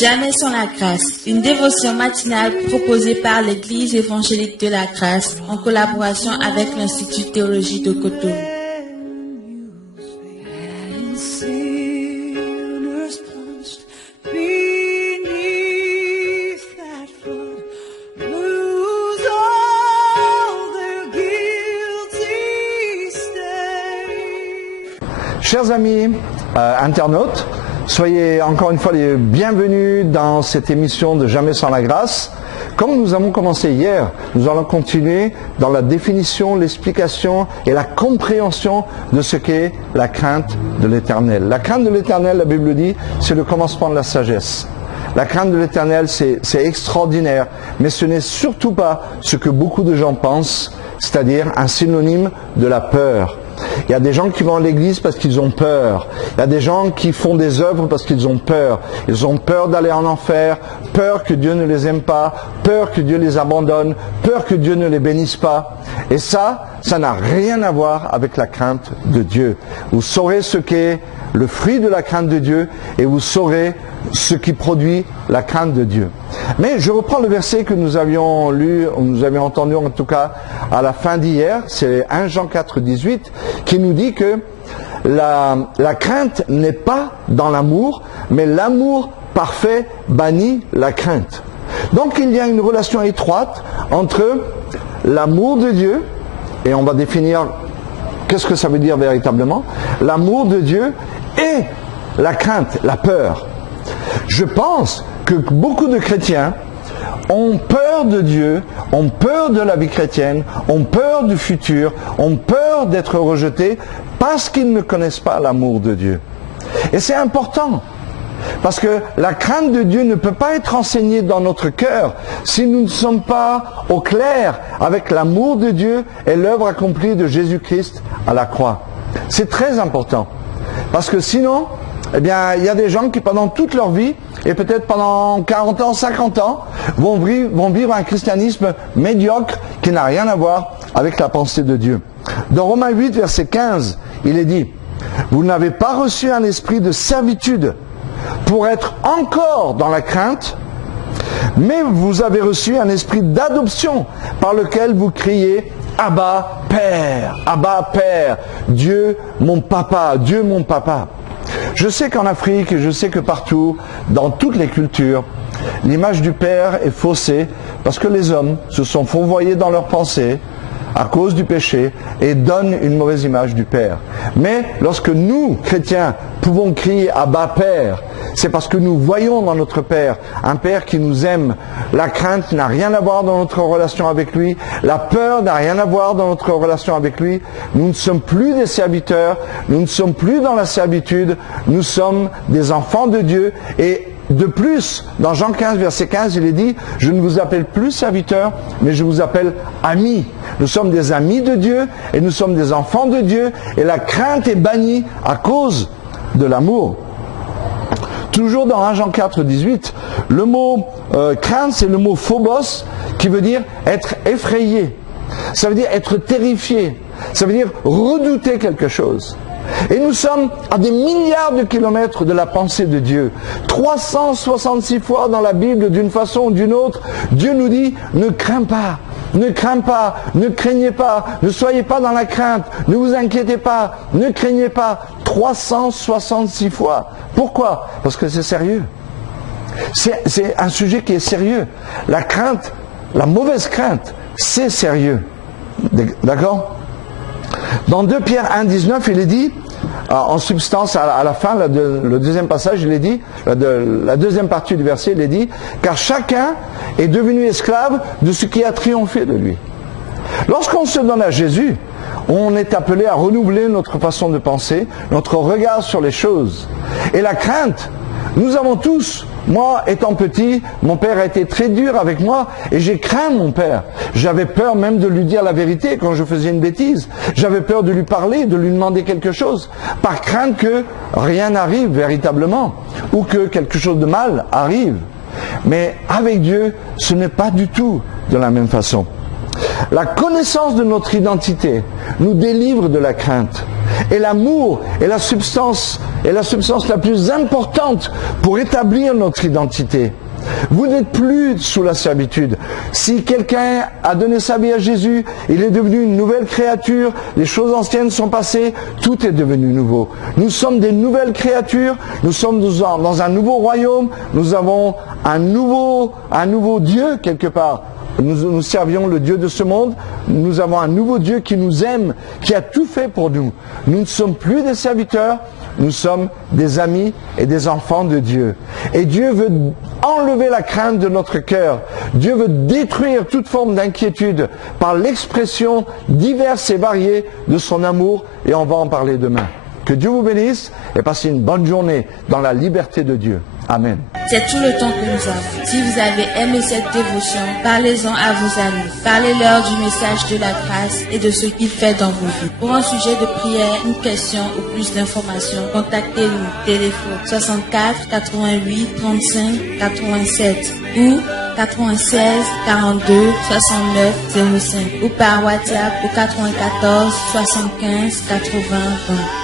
Jamais sans la grâce, une dévotion matinale proposée par l'Église évangélique de la grâce en collaboration avec l'Institut Théologie de Cotonou. Chers amis internautes, soyez encore une fois les bienvenus dans cette émission de Jamais sans la grâce. Comme nous avons commencé hier, nous allons continuer dans la définition, l'explication et la compréhension de ce qu'est la crainte de l'Éternel. La crainte de l'Éternel, la Bible dit, c'est le commencement de la sagesse. La crainte de l'Éternel, c'est extraordinaire, mais ce n'est surtout pas ce que beaucoup de gens pensent, c'est-à-dire un synonyme de la peur. Il y a des gens qui vont à l'église parce qu'ils ont peur. Il y a des gens qui font des œuvres parce qu'ils ont peur. Ils ont peur d'aller en enfer, peur que Dieu ne les aime pas, peur que Dieu les abandonne, peur que Dieu ne les bénisse pas. Et ça n'a rien à voir avec la crainte de Dieu. Vous saurez ce qu'est le fruit de la crainte de Dieu et vous saurez ce qui produit la crainte de Dieu. Mais je reprends le verset que nous avions lu, ou nous avions entendu en tout cas à la fin d'hier, c'est 1 Jean 4, 18, qui nous dit que la crainte n'est pas dans l'amour, mais l'amour parfait bannit la crainte. Donc il y a une relation étroite entre l'amour de Dieu, et on va définir qu'est-ce que ça veut dire véritablement, l'amour de Dieu et la crainte, la peur. Je pense que beaucoup de chrétiens ont peur de Dieu, ont peur de la vie chrétienne, ont peur du futur, ont peur d'être rejetés parce qu'ils ne connaissent pas l'amour de Dieu. Et c'est important, parce que la crainte de Dieu ne peut pas être enseignée dans notre cœur si nous ne sommes pas au clair avec l'amour de Dieu et l'œuvre accomplie de Jésus-Christ à la croix. C'est très important, parce que sinon, eh bien, il y a des gens qui pendant toute leur vie, et peut-être pendant 40 ans, 50 ans, vont vivre un christianisme médiocre qui n'a rien à voir avec la pensée de Dieu. Dans Romains 8, verset 15, il est dit, « Vous n'avez pas reçu un esprit de servitude pour être encore dans la crainte, mais vous avez reçu un esprit d'adoption par lequel vous criez « Abba, Père, Dieu, mon papa, Dieu, mon papa ». Je sais qu'en Afrique, je sais que partout, dans toutes les cultures, l'image du Père est faussée parce que les hommes se sont fourvoyés dans leurs pensées à cause du péché et donnent une mauvaise image du Père. Mais lorsque nous, chrétiens, pouvons crier « Abba, Père », c'est parce que nous voyons dans notre Père un Père qui nous aime. La crainte n'a rien à voir dans notre relation avec lui. La peur n'a rien à voir dans notre relation avec lui. Nous ne sommes plus des serviteurs. Nous ne sommes plus dans la servitude. Nous sommes des enfants de Dieu. Et de plus, dans Jean 15, verset 15, il est dit « Je ne vous appelle plus serviteurs, mais je vous appelle amis ». Nous sommes des amis de Dieu et nous sommes des enfants de Dieu. Et la crainte est bannie à cause de l'amour. Toujours dans 1 Jean 4, 18, le mot crainte, c'est le mot phobos, qui veut dire être effrayé. Ça veut dire être terrifié. Ça veut dire redouter quelque chose. Et nous sommes à des milliards de kilomètres de la pensée de Dieu. 366 fois dans la Bible, d'une façon ou d'une autre, Dieu nous dit « Ne crains pas, ne crains pas, ne craignez pas, ne soyez pas dans la crainte, ne vous inquiétez pas, ne craignez pas. » 366 fois. Pourquoi? Parce que c'est sérieux. C'est un sujet qui est sérieux. La crainte, la mauvaise crainte, c'est sérieux. D'accord? Dans 2 Pierre 1, 19, il est dit, en substance, à la fin, le deuxième passage, il est dit, la deuxième partie du verset, il est dit, car chacun est devenu esclave de ce qui a triomphé de lui. Lorsqu'on se donne à Jésus, on est appelé à renouveler notre façon de penser, notre regard sur les choses. Et la crainte, nous avons tous, moi étant petit, mon père a été très dur avec moi et j'ai craint mon père. J'avais peur même de lui dire la vérité quand je faisais une bêtise. J'avais peur de lui parler, de lui demander quelque chose, par crainte que rien n'arrive véritablement ou que quelque chose de mal arrive. Mais avec Dieu, ce n'est pas du tout de la même façon. La connaissance de notre identité nous délivre de la crainte. Et l'amour est la substance la plus importante pour établir notre identité. Vous n'êtes plus sous la servitude. Si quelqu'un a donné sa vie à Jésus, il est devenu une nouvelle créature, les choses anciennes sont passées, tout est devenu nouveau. Nous sommes des nouvelles créatures, nous sommes dans un nouveau royaume, nous avons un nouveau Dieu quelque part. Nous servions le Dieu de ce monde, nous avons un nouveau Dieu qui nous aime, qui a tout fait pour nous. Nous ne sommes plus des serviteurs, nous sommes des amis et des enfants de Dieu. Et Dieu veut enlever la crainte de notre cœur. Dieu veut détruire toute forme d'inquiétude par l'expression diverse et variée de son amour, et on va en parler demain. Que Dieu vous bénisse et passez une bonne journée dans la liberté de Dieu. Amen. C'est tout le temps que nous avons. Si vous avez aimé cette dévotion, parlez-en à vos amis. Parlez-leur du message de la grâce et de ce qu'il fait dans vos vies. Pour un sujet de prière, une question ou plus d'informations, contactez-nous. Téléphone 64 88 35 87 ou 96 42 69 05 ou par WhatsApp au 94 75 80 20.